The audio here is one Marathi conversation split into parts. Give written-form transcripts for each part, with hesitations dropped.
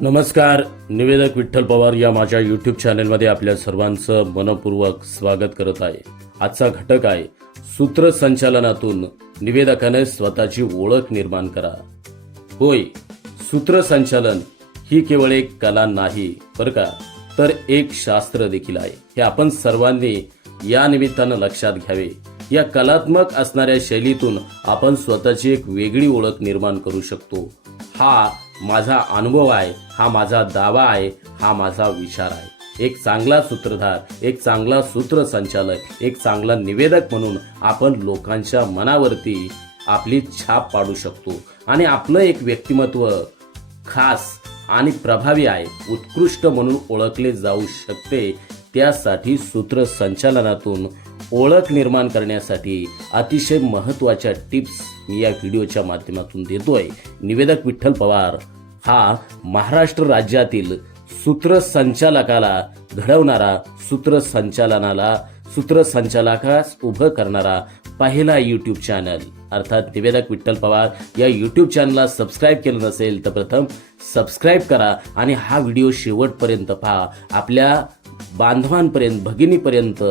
नमस्कार. निवेदक विठ्ठल पवार या माझ्या यूट्यूब चॅनलमध्ये आपल्या सर्वांचं मनपूर्वक स्वागत करत आहे. आजचा घटक आहे सूत्रसंचालनातून निवेदकाने स्वतःची ओळख निर्माण करा. होय, सूत्रसंचालन ही केवळ एक कला नाही बरं का, तर एक शास्त्र देखील आहे. हे आपण सर्वांनी या निमित्तानं लक्षात घ्यावे. या कलात्मक असणाऱ्या शैलीतून आपण स्वतःची एक वेगळी ओळख निर्माण करू शकतो. हा माझा अनुभव आहे, हा माझा दावा आहे, हा माझा विचार आहे. एक चांगला सूत्रधार, एक चांगला सूत्रसंचालक, एक चांगला निवेदक म्हणून आपण लोकांच्या मनावरती आपली छाप पाडू शकतो आणि आपलं एक व्यक्तिमत्व खास आणि प्रभावी आहे, उत्कृष्ट म्हणून ओळखले जाऊ शकते. त्यासाठी सूत्रसंचालनातून ओळख निर्माण करण्यासाठी अतिशय महत्त्वाच्या टिप्स मी या व्हिडिओच्या माध्यमातून देतोय. निवेदक विठ्ठल पवार हा महाराष्ट्र राज्यातील सूत्रसंचालकाला घडवणारा, सूत्रसंचालकास उभं करणारा पहिला यूट्यूब चॅनल अर्थात निवेदक विठ्ठल पवार या यूट्यूब चॅनलला सबस्क्राईब केलं नसेल तर प्रथम सबस्क्राईब करा आणि हा व्हिडिओ शेवटपर्यंत पहा. आपल्या बांधवांपर्यंत, भगिनीपर्यंत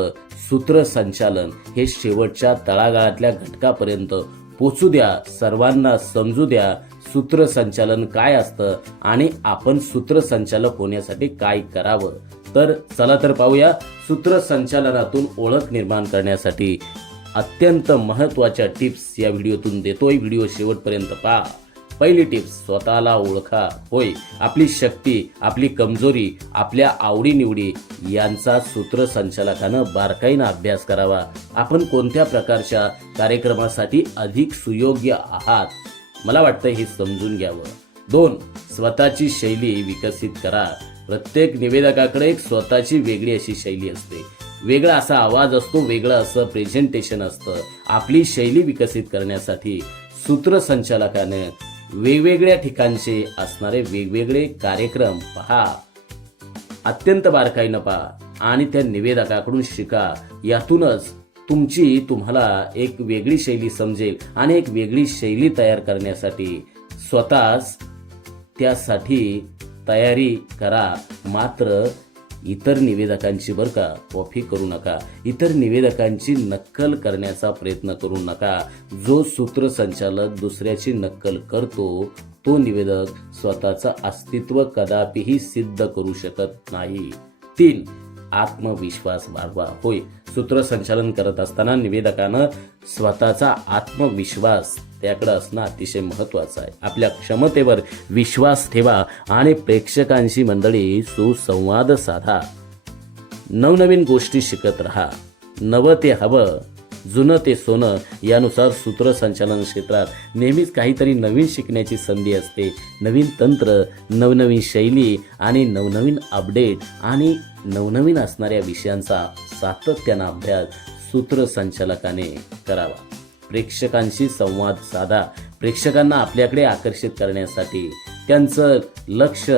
सूत्रसंचालन हे शेवटच्या तळागाळातल्या घटकापर्यंत पोचू द्या. सर्वांना समजू द्या सूत्रसंचालन काय असतं आणि आपण सूत्रसंचालक होण्यासाठी काय करावं. तर चला तर पाहूया. सूत्रसंचालनातून ओळख निर्माण करण्यासाठी अत्यंत महत्त्वाच्या टिप्स या व्हिडिओतून देतोय. व्हिडिओ शेवटपर्यंत पहा. पहिली टिप्स, स्वतःला ओळखा. होय, आपली शक्ती, आपली कमजोरी, आपल्या आवडीनिवडी यांचा सूत्रसंचालकानं बारकाईनं अभ्यास करावा. आपण कोणत्या प्रकारच्या कार्यक्रमासाठी अधिक सुयोग्य आहात, मला वाटतं हे समजून घ्यावं. 2. स्वतःची शैली विकसित करा. प्रत्येक निवेदकाकडे एक स्वतःची वेगळी अशी शैली असते, वेगळा असा आवाज असतो, वेगळं असं प्रेझेंटेशन असतं. आपली शैली विकसित करण्यासाठी सूत्रसंचालकाने वेगवेगळ्या ठिकाणचे असणारे वेगवेगळे कार्यक्रम पहा, अत्यंत बारकाईनं पहा आणि त्या निवेदकाकडून शिका. यातूनच तुम्हाला एक वेगळी शैली समजेल आणि एक वेगळी शैली तयार करण्यासाठी स्वतःच त्यासाठी तयारी करा. मात्र इतर निवेदकांची बरं का कॉपी करू नका, इतर निवेदकांची नक्कल करण्याचा प्रयत्न करू नका. जो सूत्रसंचालक दुसऱ्याची नक्कल करतो तो निवेदक स्वतःचं अस्तित्व कदापिही सिद्ध करू शकत नाही. 3. आत्मविश्वास वाढवा. होय, सूत्रसंचालन करत असताना निवेदकानं स्वतःचा आत्मविश्वास त्याकडे असणं अतिशय महत्वाचं आहे. आपल्या क्षमतेवर विश्वास ठेवा आणि प्रेक्षकांशी मंडळी सुसंवाद साधा. नवनवीन गोष्टी शिकत राहा. नवं ते हवं, जुनं ते सोनं यानुसार सूत्रसंचालन क्षेत्रात नेहमीच काहीतरी नवीन शिकण्याची संधी असते. नवीन तंत्र, नवनवीन शैली आणि नवनवीन अपडेट आणि नवनवीन असणाऱ्या विषयांचा सातत्यानं अभ्यास सूत्रसंचालकाने करावा. प्रेक्षकांशी संवाद साधा. प्रेक्षकांना आपल्याकडे आकर्षित करण्यासाठी, त्यांचं लक्ष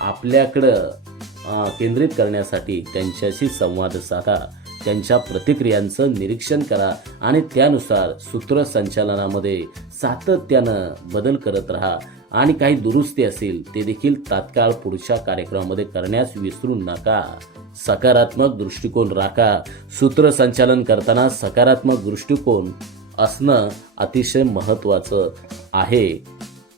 आपल्याकडं केंद्रित करण्यासाठी त्यांच्याशी संवाद साधा. त्यांच्या प्रतिक्रियांचं निरीक्षण करा आणि त्यानुसार सूत्रसंचालनामध्ये सातत्यानं बदल करत राहा आणि काही दुरुस्ती असेल ते देखील तात्काळ पुढच्या कार्यक्रमामध्ये करण्यास विसरू नका. सकारात्मक दृष्टिकोन राखा. सूत्रसंचालन करताना सकारात्मक दृष्टिकोन असणं अतिशय महत्त्वाचं आहे.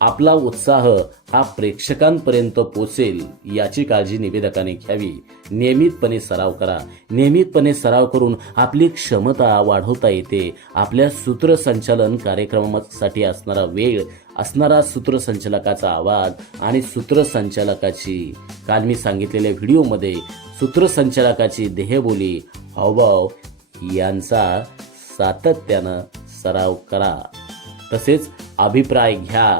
आपला उत्साह हा प्रेक्षकांपर्यंत पोचेल याची काळजी निवेदकाने घ्यावी. नियमितपणे सराव करा. नियमितपणे सराव करून आपली क्षमता वाढवता येते. आपल्या सूत्रसंचालन कार्यक्रमासाठी असणारा वेळ, असणारा सूत्रसंचालकाचा आवाज आणि सूत्रसंचालकाची काल मी सांगितलेल्या व्हिडिओमध्ये सूत्रसंचालकाची देहबोली, हावभाव यांचा सातत्यानं सराव करा. तसेच अभिप्राय घ्या.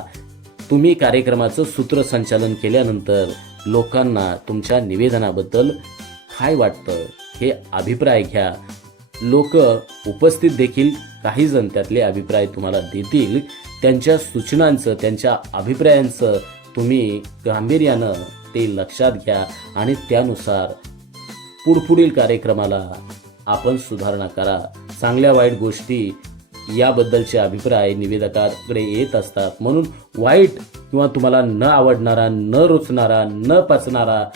तुम्ही कार्यक्रमाचं सूत्रसंचालन केल्यानंतर लोकांना तुमच्या निवेदनाबद्दल काय वाटतं हे अभिप्राय घ्या. लोक उपस्थित देखील काही जण त्यातले अभिप्राय तुम्हाला देतील. त्यांच्या सूचनांचं, त्यांच्या अभिप्रायांचं तुम्ही गांभीर्यानं ते लक्षात घ्या आणि त्यानुसार पुढील कार्यक्रमाला आपण सुधारणा करा. चांगल्या वाईट गोष्टी याबद्दलचे अभिप्राय निवेदकाकडे येत असतात. म्हणून वाईट किंवा तुम्हाला न आवडणारा, न रुचणारा, न पचणारा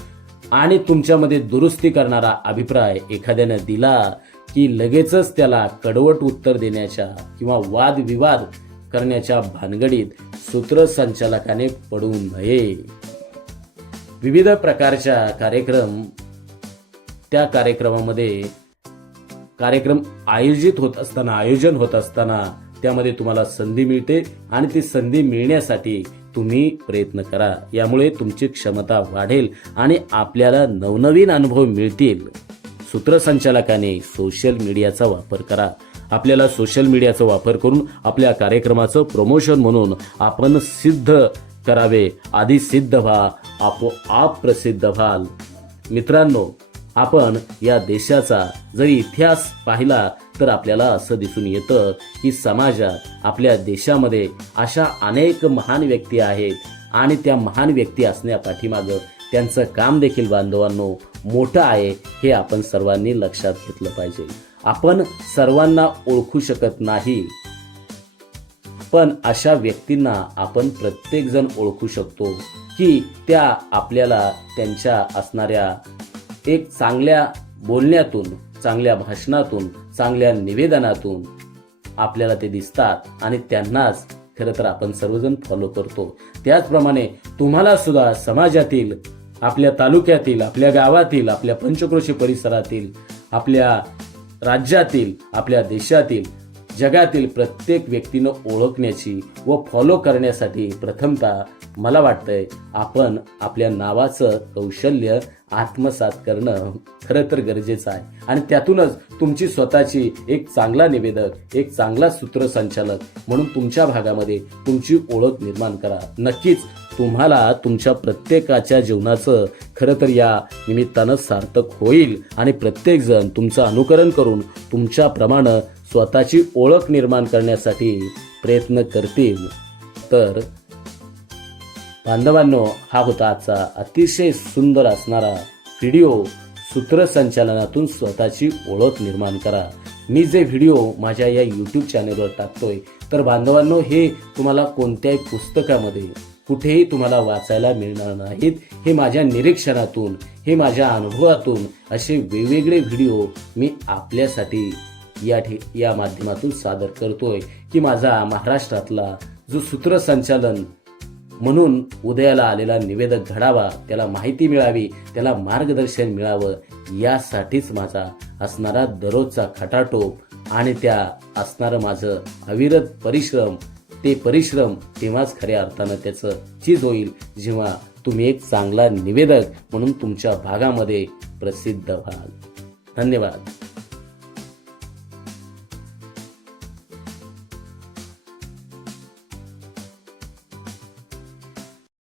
आणि तुमच्यामध्ये दुरुस्ती करणारा अभिप्राय एखाद्याने दिला की लगेचच त्याला कडवट उत्तर देण्याच्या किंवा वादविवाद करण्याच्या भानगडीत सूत्रसंचालकाने पडू नये. विविध प्रकारच्या त्या कार्यक्रमामध्ये कार्यक्रम आयोजन होत असताना त्यामध्ये तुम्हाला संधी मिळते आणि ती संधी मिळण्यासाठी तुम्ही प्रयत्न करा. यामुळे तुमची क्षमता वाढेल आणि आपल्याला नवनवीन अनुभव मिळतील. सूत्रसंचालकाने सोशल मीडियाचा वापर करा. आपल्याला सोशल मीडियाचा वापर करून आपल्या कार्यक्रमाचं प्रमोशन म्हणून आपण सिद्ध करावे. आधी सिद्ध व्हा, आपोआप प्रसिद्ध व्हाल. मित्रांनो, आपण या देशाचा जरी इतिहास पाहिला तर आपल्याला असं दिसून येतं की समाजात, आपल्या देशामध्ये अशा अनेक महान व्यक्ती आहेत आणि त्या महान व्यक्ती असण्यापाठीमागं त्यांचं काम देखील बांधवांनो मोठं आहे. हे आपण सर्वांनी लक्षात घेतलं पाहिजे. आपण सर्वांना ओळखू शकत नाही, पण अशा व्यक्तींना आपण प्रत्येकजण ओळखू शकतो की त्या आपल्याला त्यांच्या असणाऱ्या एक चांगल्या बोलण्यातून, चांगल्या भाषणातून, चांगल्या निवेदनातून आपल्याला ते दिसतात आणि त्यांनाच खरं तर आपण सर्वजण फॉलो करतो. त्याचप्रमाणे तुम्हाला सुद्धा समाजातील, आपल्या तालुक्यातील, आपल्या गावातील, आपल्या पंचक्रोशी परिसरातील, आपल्या राज्यातील, आपल्या देशातील, जगातील प्रत्येक व्यक्तीनं ओळखण्याची व फॉलो करण्यासाठी प्रथमतः मला वाटतंय आपण आपल्या नावाचं कौशल्य आत्मसात करणं खरं तर गरजेचं आहे. आणि त्यातूनच तुमची स्वतःची एक चांगला निवेदक, एक चांगला सूत्रसंचालक म्हणून तुमच्या भागामध्ये तुमची ओळख निर्माण करा. नक्कीच तुम्हाला तुमच्या प्रत्येकाच्या जीवनाचं खरं तर या निमित्तानं सार्थक होईल आणि प्रत्येकजण तुमचं अनुकरण करून तुमच्याप्रमाणे स्वतःची ओळख निर्माण करण्यासाठी प्रयत्न करतील. तर बांधवांनो, हा होता आजचा अतिशय सुंदर असणारा व्हिडिओ. सूत्रसंचालनातून स्वतःची ओळख निर्माण करा. मी जे व्हिडिओ माझ्या या यूट्यूब चॅनलवर टाकतोय तर बांधवांनो, हे तुम्हाला कोणत्याही पुस्तकामध्ये कुठेही तुम्हाला वाचायला मिळणार नाहीत. हे माझ्या निरीक्षणातून, हे माझ्या अनुभवातून असे वेगवेगळे व्हिडिओ मी आपल्यासाठी या माध्यमातून सादर करतोय की माझा महाराष्ट्रातला जो सूत्रसंचालन म्हणून उदयाला आलेला निवेदक घडावा, त्याला माहिती मिळावी, त्याला मार्गदर्शन मिळावं, यासाठीच माझा असणारा दररोजचा खटाटोप आणि त्या असणारं माझं अविरत परिश्रम, ते परिश्रम तेव्हाच खऱ्या अर्थानं त्याचं चीज होईल जेव्हा तुम्ही एक चांगला निवेदक म्हणून तुमच्या भागामध्ये प्रसिद्ध व्हाल. धन्यवाद.